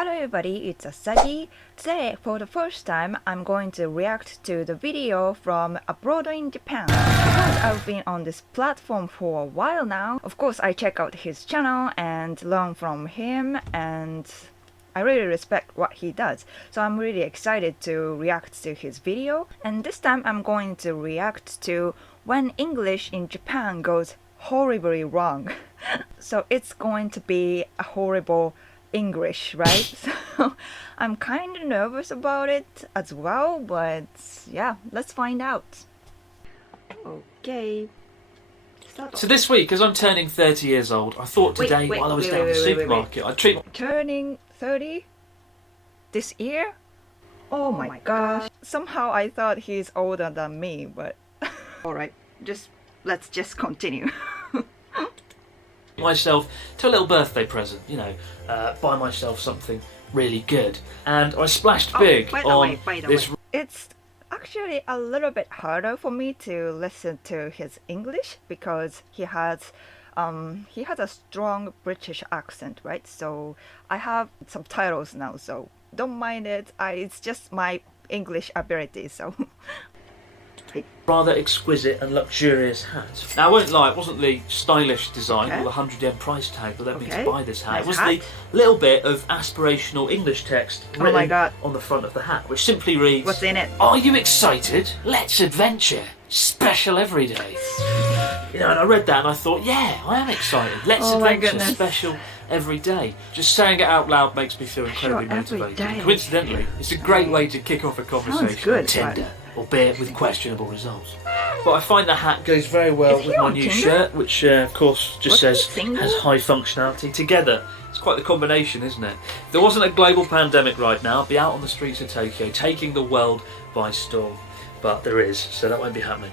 Hello everybody, it's Asagi. Today, for the first time, I'm going to react to the video from abroad in Japan. Because I've been on this platform for a while now, of course I check out his channel and learn from him, and I really respect what he does. So I'm really excited to react to his video. And this time I'm going to react to when English in Japan goes horribly wrong. So it's going to be a horrible English, right? So I'm kind of nervous about it as well, but yeah, let's find out. Okay. So this week, as I'm turning 30 years old, I thought today, while I was down the supermarket, I'd treat... Turning 30? This year? Oh my gosh. Somehow I thought he's older than me, but... Alright, let's just continue. myself to a little birthday present, you know, buy myself something really good. And I splashed big on this... It's actually a little bit harder for me to listen to his English because he has a strong British accent, right? So I have subtitles now, so don't mind it. It's just my English ability, so... rather exquisite and luxurious hat. Now I won't lie, it wasn't the stylish design or the 100 yen price tag that led me to buy this hat. Nice. It was the little bit of aspirational English text written on the front of the hat, which simply reads, "What's in it? Are you excited? Let's adventure. Special every day." You know, and I read that and I thought, yeah, I am excited. Let's adventure. Special every day. Just saying it out loud makes me feel incredibly motivated. And coincidentally, it's a great way to kick off a conversation on Tinder, albeit with questionable results. But I find the hat goes very well with my new shirt, which of course just says has high functionality. Together, it's quite the combination, isn't it? If there wasn't a global pandemic right now, I'd be out on the streets of Tokyo taking the world by storm. But there is, so that won't be happening.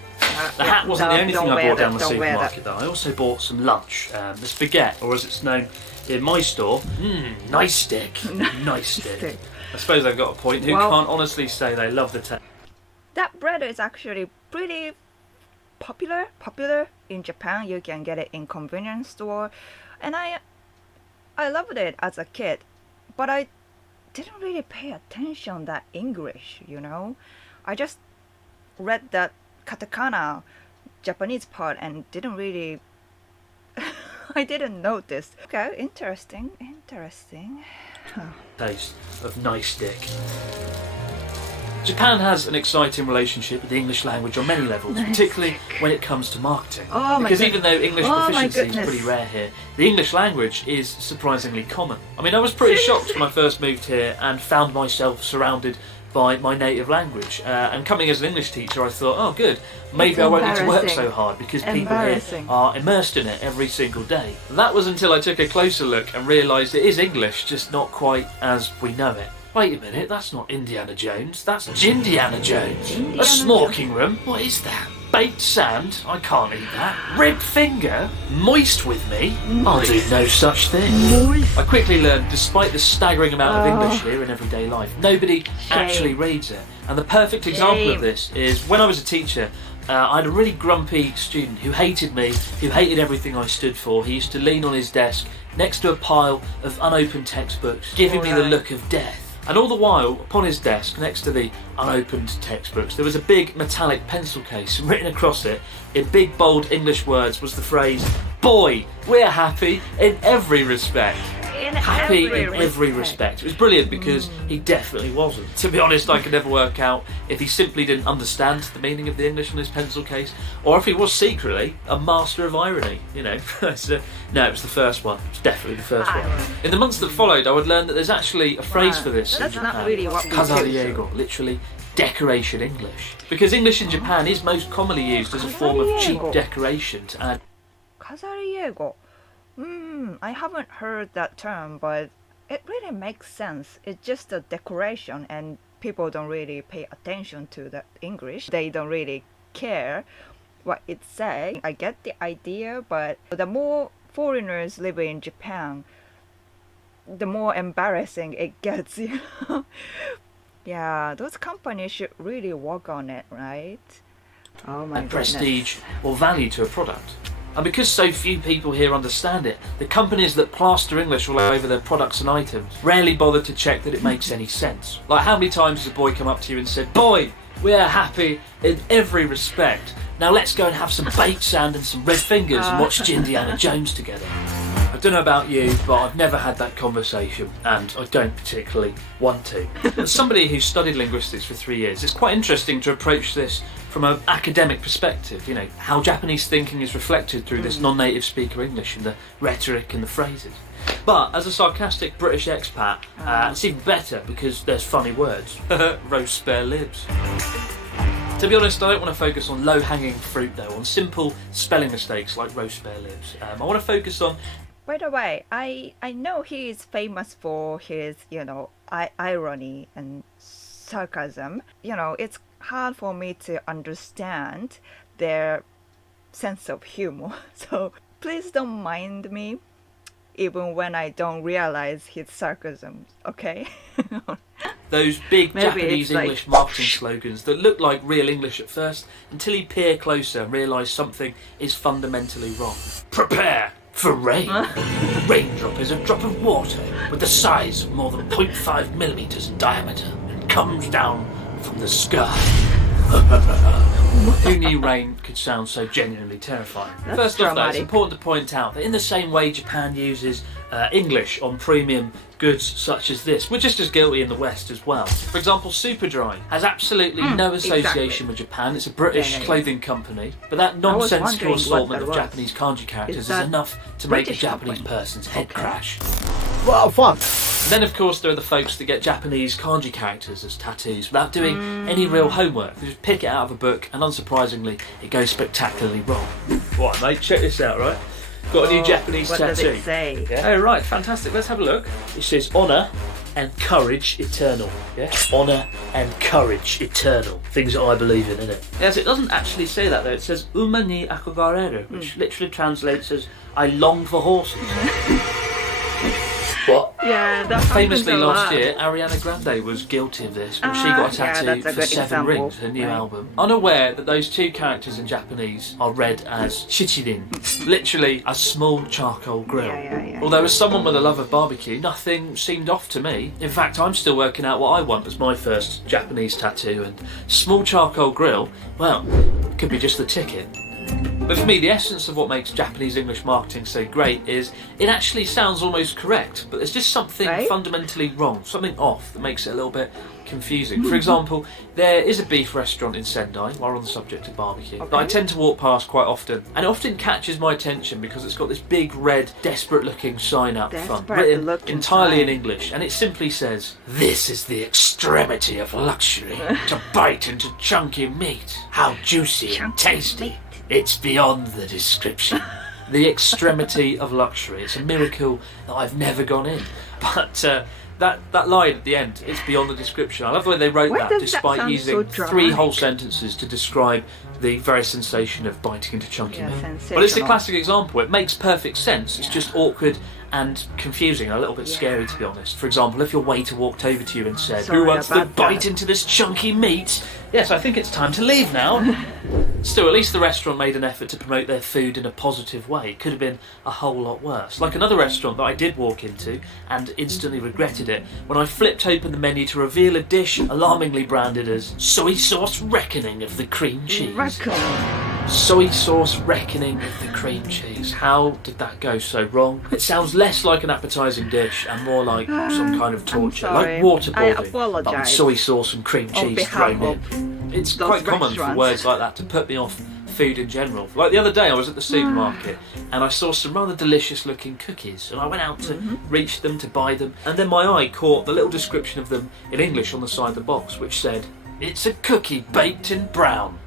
The hat wasn't the only thing I bought down the supermarket though. I also bought some lunch, the spaghetti, or as it's known in my store, nice stick. Nice stick. I suppose I've got a point. Who can't honestly say they love the taste? That bread is actually pretty popular in Japan. You can get it in convenience store, and I loved it as a kid, but I didn't really pay attention that English, you know. I just read that katakana Japanese part and didn't really I didn't notice. Okay, interesting. Taste of nice stick. Japan has an exciting relationship with the English language on many levels, particularly when it comes to marketing. Because even though English proficiency is pretty rare here, the English language is surprisingly common. I mean, I was pretty shocked when I first moved here and found myself surrounded by my native language. And coming as an English teacher, I thought, oh good, maybe I won't need to work so hard because people here are immersed in it every single day. That was until I took a closer look and realised it is English, just not quite as we know it. Wait a minute, that's not Indiana Jones, that's Jindiana Jones. A smoking room? What is that? Baked sand? I can't eat that. Ribbed finger? Moist with me? I'll do no such thing. I quickly learned, despite the staggering amount of English here in everyday life, nobody actually reads it. And the perfect example of this is when I was a teacher, I had a really grumpy student who hated me, who hated everything I stood for. He used to lean on his desk next to a pile of unopened textbooks, giving me the look of death. And all the while, upon his desk, next to the unopened textbooks, there was a big metallic pencil case, and written across it, in big bold English words, was the phrase, "Boy, we're happy in every respect." Happy in every respect. It was brilliant because he definitely wasn't. To be honest, I could never work out if he simply didn't understand the meaning of the English on his pencil case, or if he was secretly a master of irony, you know. So, no, it was the first one. It was definitely the first one. In the months that followed, I would learn that there's actually a phrase for this in Japan. Not really what Kazariego, literally decoration English. Because English in Japan is most commonly used as a form of cheap decoration to add... Kazariego. I haven't heard that term, but it really makes sense. It's just a decoration and people don't really pay attention to the English. They don't really care what it says. I get the idea, but the more foreigners live in Japan, the more embarrassing it gets, you know? Yeah, those companies should really work on it, right? and prestige or value to a product. And because so few people here understand it, the companies that plaster English all over their products and items rarely bother to check that it makes any sense. Like, how many times has a boy come up to you and said, "Boy, we are happy in every respect. Now let's go and have some baked sand and some red fingers and watch Indiana Jones together." I don't know about you, but I've never had that conversation, and I don't particularly want to. As somebody who studied linguistics for 3 years, it's quite interesting to approach this from an academic perspective, you know, how Japanese thinking is reflected through this non-native speaker English and the rhetoric and the phrases. But as a sarcastic British expat, it's even better because there's funny words. Roast spare libs. To be honest, I don't want to focus on low-hanging fruit though, on simple spelling mistakes like roast spare libs. I want to focus on... By the way, I know he is famous for his, you know, irony and sarcasm. You know, it's hard for me to understand their sense of humor. So please don't mind me, even when I don't realize his sarcasm, okay? Those big Japanese English marketing slogans that look like real English at first until you peer closer and realise something is fundamentally wrong. Prepare for rain. A raindrop is a drop of water with the size of more than 0.5 millimetres in diameter and comes down from the sky. Who knew rain could sound so genuinely terrifying? First off, though, it's important to point out that in the same way Japan uses English on premium goods such as this, we're just as guilty in the West as well. For example, Superdry has absolutely no association with Japan. It's a British clothing company, but that nonsensical assortment of Japanese kanji characters is enough to make a Japanese person's head crash. Well, fuck. Then, of course, there are the folks that get Japanese kanji characters as tattoos without doing any real homework. They just pick it out of a book, and unsurprisingly, it goes spectacularly wrong. Right, mate, check this out, right? Got a new Japanese tattoo. What does it say? Yeah. Oh, right, fantastic. Let's have a look. It says, "Honour and courage eternal." Yeah? Honour and courage eternal. Things that I believe in, innit? Yes, it doesn't actually say that, though. It says, "Uma ni akogareru," which literally translates as, "I long for horses." What? Yeah, that famously happens a last lot. year, Ariana Grande was guilty of this when she got a tattoo for 7 Rings, her new album. Unaware that those two characters in Japanese are read as shichirin, literally a small charcoal grill. Although as someone with a love of barbecue, nothing seemed off to me. In fact, I'm still working out what I want as my first Japanese tattoo, and small charcoal grill, well, could be just the ticket. But for me, the essence of what makes Japanese English marketing so great is it actually sounds almost correct, but there's just something fundamentally wrong, something off that makes it a little bit confusing. For example, there is a beef restaurant in Sendai, while we're on the subject of barbecue, that I tend to walk past quite often, and it often catches my attention because it's got this big red, desperate-looking sign out front, written entirely in English, and it simply says, "This is the extremity of luxury, to bite into chunky meat. How juicy and tasty. It's beyond the description." The extremity of luxury. It's a miracle that I've never gone in. But that line at the end, "it's beyond the description." I love the way they wrote that, despite using 3 whole sentences to describe the very sensation of biting into chunky meat. But it's a classic example. It makes perfect sense. It's just awkward and confusing and a little bit scary, to be honest. For example, if your waiter walked over to you and said, "Who wants to bite into this chunky meat?" Yes, I think it's time to leave now. Still, at least the restaurant made an effort to promote their food in a positive way. It could have been a whole lot worse. Like another restaurant that I did walk into and instantly regretted it when I flipped open the menu to reveal a dish alarmingly branded as soy sauce reckoning of the cream cheese. Soy sauce reckoning of the cream cheese. How did that go so wrong? It sounds less like an appetising dish and more like some kind of torture, like waterboarding, but with soy sauce and cream cheese thrown in. It's quite common for words like that to put me off food in general. Like the other day I was at the supermarket and I saw some rather delicious looking cookies, and I went out to reach them to buy them, and then my eye caught the little description of them in English on the side of the box, which said, "It's a cookie baked in brown."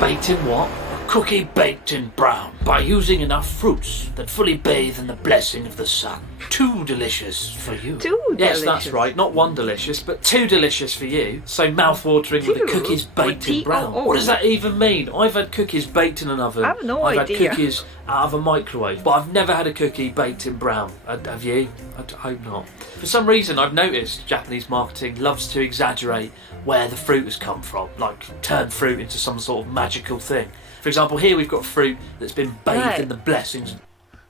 Baked in what? A cookie baked in brown by using enough fruits that fully bathe in the blessing of the sun. Too delicious for you. Yes, that's right. Not one delicious, but too delicious for you. So mouth-watering with the cookies baked in brown. What does that even mean? I've had cookies baked in an oven. I have no I've idea. had cookies out of a microwave, but I've never had a cookie baked in brown. Have you? I hope not. For some reason, I've noticed Japanese marketing loves to exaggerate where the fruit has come from, like turn fruit into some sort of magical thing. For example, here we've got fruit that's been bathed in the blessings.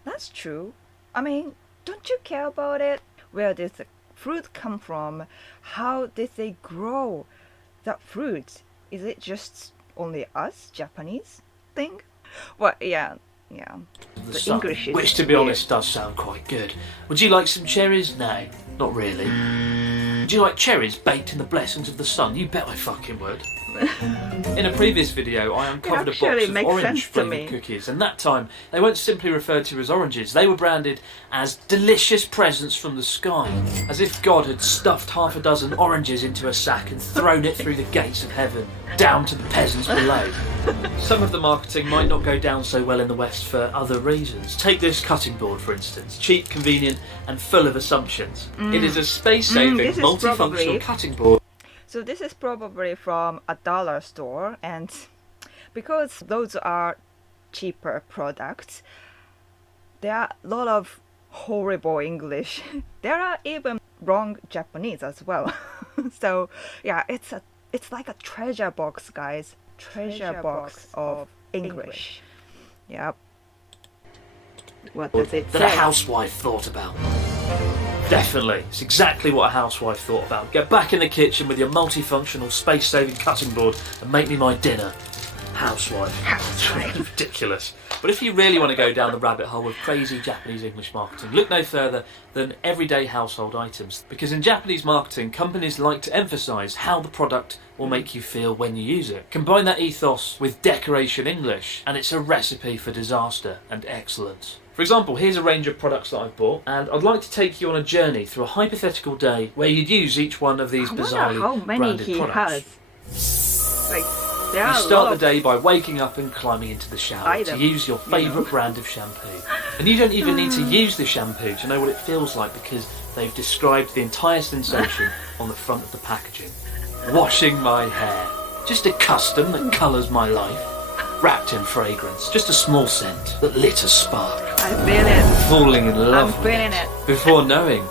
That's true. I mean, don't you care about it? Where does the fruit come from? How did they grow that fruit? Is it just only us Japanese thing? Well, yeah. The English is which, to be weird. honest, does sound quite good. Would you like some cherries? No, not really. Would you like cherries baked in the blessings of the sun? You bet I fucking would. In a previous video, I uncovered a box of orange flavoured cookies, and that time they weren't simply referred to as oranges, they were branded as delicious presents from the sky, as if God had stuffed half a dozen oranges into a sack and thrown it through the gates of heaven, down to the peasants below. Some of the marketing might not go down so well in the West for other reasons. Take this cutting board, for instance. Cheap, convenient, and full of assumptions. It is a space-saving, multifunctional cutting board. So this is probably from a dollar store, and because those are cheaper products, there are a lot of horrible English. There are even wrong Japanese as well. So yeah, it's like a treasure box, guys. Treasure box of English. Yep. What does it say? That a housewife thought about. Definitely. It's exactly what a housewife thought about. Get back in the kitchen with your multifunctional, space-saving cutting board and make me my dinner. Housewife. Ridiculous. But if you really want to go down the rabbit hole of crazy Japanese English marketing, look no further than everyday household items. Because in Japanese marketing, companies like to emphasise how the product will make you feel when you use it. Combine that ethos with decoration English, and it's a recipe for disaster and excellence. For example, here's a range of products that I've bought, and I'd like to take you on a journey through a hypothetical day where you'd use each one of these bizarrely branded products. You start the day by waking up and climbing into the shower to use your favourite brand of shampoo. And you don't even need to use the shampoo to know what it feels like, because they've described the entire sensation on the front of the packaging. Washing my hair. Just a custom that colours my life. Wrapped in fragrance, just a small scent that lit a spark. I feel it. Falling in love I'm feeling it. Before knowing,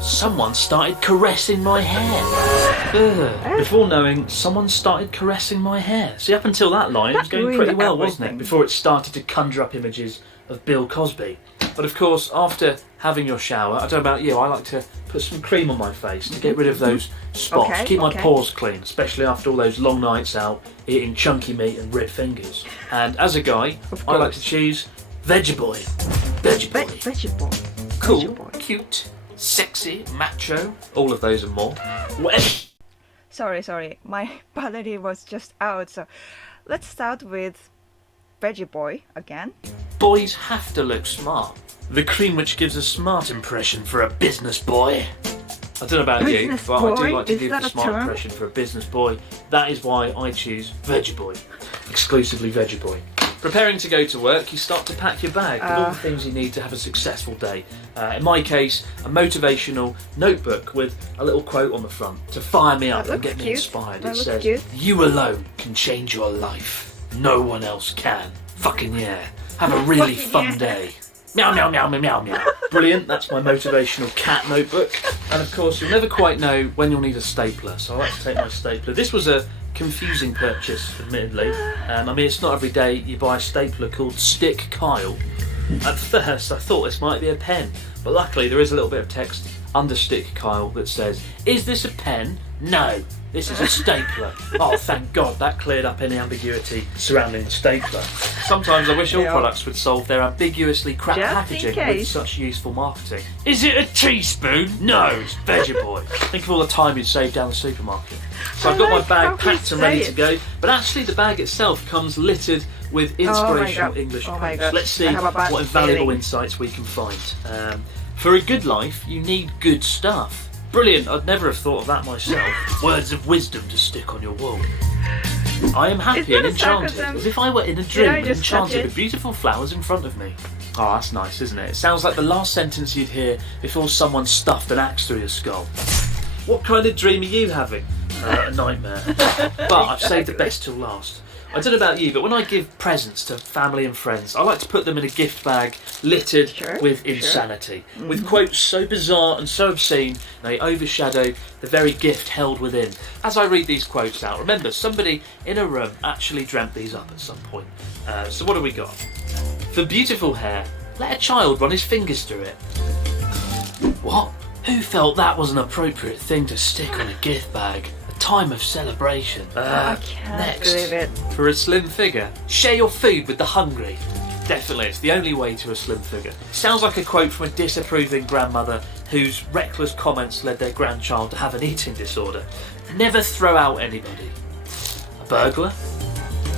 someone started caressing my hair. Before knowing, someone started caressing my hair. See, up until that line, it was going pretty well, wasn't it? Before it started to conjure up images of Bill Cosby. But of course, after having your shower, I don't know about you, I like to put some cream on my face to get rid of those spots, keep my pores clean, especially after all those long nights out eating chunky meat and ripped fingers. And as a guy, I like to choose Vegiboy. Vegiboy. Cool, cute, sexy, macho, all of those and more. Sorry, my battery was just out, so let's start with Vegiboy again. Boys have to look smart. The cream which gives a smart impression for a business boy. I don't know about you, but I do like to give the smart impression for a business boy. That is why I choose Vegiboy. Exclusively Vegiboy. Preparing to go to work, you start to pack your bag with all the things you need to have a successful day. In my case, a motivational notebook with a little quote on the front to fire me up and get me inspired. It says, "You alone can change your life. No one else can." Fucking yeah. Have a really fun day. Meow, meow, meow, meow, meow, meow. Brilliant, that's my motivational cat notebook. And of course, you'll never quite know when you'll need a stapler, so I like to take my stapler. This was a confusing purchase, admittedly. I mean, it's not every day you buy a stapler called Stick Kyle. At first, I thought this might be a pen, but luckily there is a little bit of text under Stick Kyle that says, "Is this a pen? No, this is a stapler." Oh, thank God, that cleared up any ambiguity surrounding the stapler. Sometimes I wish all products would solve their ambiguously crap packaging with such useful marketing. Is it a teaspoon? No, it's Vegiboy. Think of all the time you'd save down the supermarket. So I've got my bag packed and ready to go, but actually the bag itself comes littered with inspirational English quotes. Let's see what invaluable insights we can find. For a good life, you need good stuff. Brilliant, I'd never have thought of that myself. Words of wisdom to stick on your wall. I am happy and enchanted, sarcasm? as if I were in a dream, just enchanted touch it? with beautiful flowers in front of me. Oh, that's nice, isn't it? It sounds like the last sentence you'd hear before someone stuffed an axe through your skull. What kind of dream are you having? A nightmare. But I've saved the best till last. I don't know about you, but when I give presents to family and friends, I like to put them in a gift bag littered with insanity. With quotes so bizarre and so obscene, they overshadow the very gift held within. As I read these quotes out, remember, somebody in a room actually dreamt these up at some point. So what do we got? For beautiful hair, let a child run his fingers through it. What? Who felt that was an appropriate thing to stick on a gift bag? A time of celebration. I can't believe it. For a slim figure, share your food with the hungry. Definitely, it's the only way to a slim figure. Sounds like a quote from a disapproving grandmother whose reckless comments led their grandchild to have an eating disorder. Never throw out anybody. A burglar?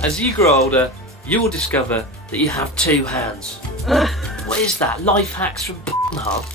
As you grow older, you will discover that you have two hands. What is that? Life hacks from Hub?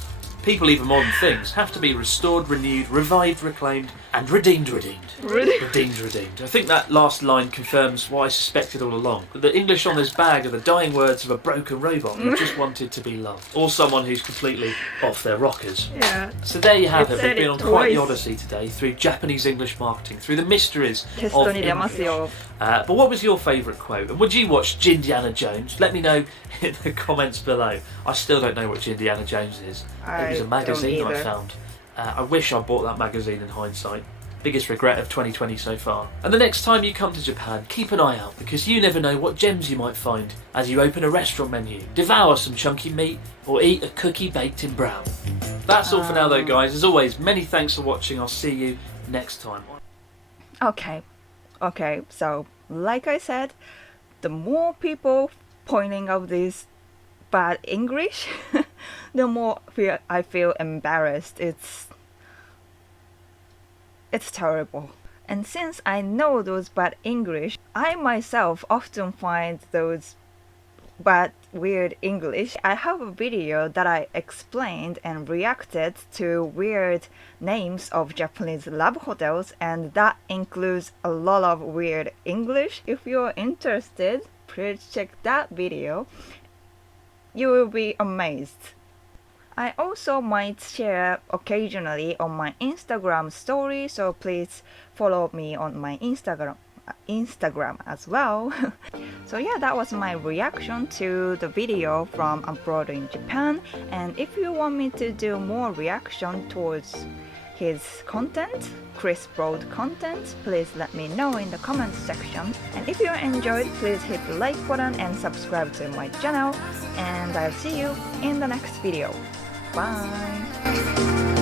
People, even modern things, have to be restored, renewed, revived, reclaimed, and redeemed. Redeemed. I think that last line confirms what I suspected all along. That the English on this bag are the dying words of a broken robot who just wanted to be loved. Or someone who's completely off their rockers. Yeah. So there you have it. said We've been it on quite the twice. odyssey today through Japanese English marketing, through the mysteries of テストに出 English. ますよ。 But what was your favourite quote? And would you watch Jindiana Jones? Let me know in the comments below. I still don't know what Jindiana Jones is. It was a magazine I found. I wish I bought that magazine in hindsight. Biggest regret of 2020 so far. And the next time you come to Japan, keep an eye out, because you never know what gems you might find as you open a restaurant menu, devour some chunky meat, or eat a cookie baked in brown. That's all for now though, guys. As always, many thanks for watching. I'll see you next time. Okay, so like I said, the more people pointing out this bad English, the more I feel embarrassed. It's terrible. And since I know those bad English, I myself often find those bad weird English. I have a video that I explained and reacted to weird names of Japanese lab hotels, and that includes a lot of weird English. If you're interested, please check that video. You will be amazed. I also might share occasionally on my Instagram story, so please follow me on my Instagram as well. So yeah, that was my reaction to the video from abroad in Japan, and if you want me to do more reaction towards his content, Chris Broad content, please let me know in the comments section. And if you enjoyed, please hit the like button and subscribe to my channel, and I'll see you in the next video. Bye!